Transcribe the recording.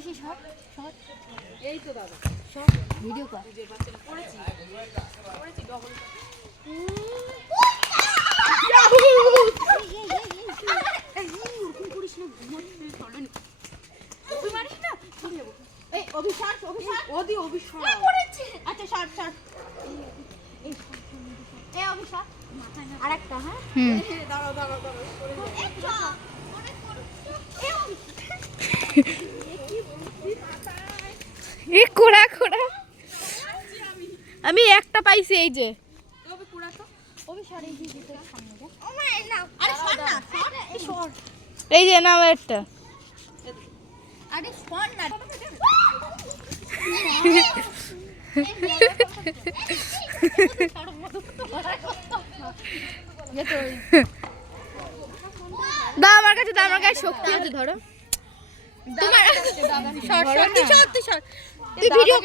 অবশ্যই short short এই তো দাদা শর্ট ভিডিও কর যে বাচ্চাটা পড়েছি ডবল এই অভিশাপ ওদি অভিশাপ পড়েছে আচ্ছা শর্ট শর্ট এই অভিশাপ আরেকটা হ্যাঁ দাঁড়াও দাঁড়াও দাঁড়াও এ কোড়া কোড়া আমি একটা পাইছি এই যে তবে পুরা তো অভিশাপ এই যে সামনে যা ও মা না আরে শর্ট না শর্ট এই শর্ট এই যে নাও একটা আরে শর্ট না দাও আমার কাছে দাও আমার কাছে শক্তি আছে ধরো তোমার শর্ট শর্ট তুই ভিডিও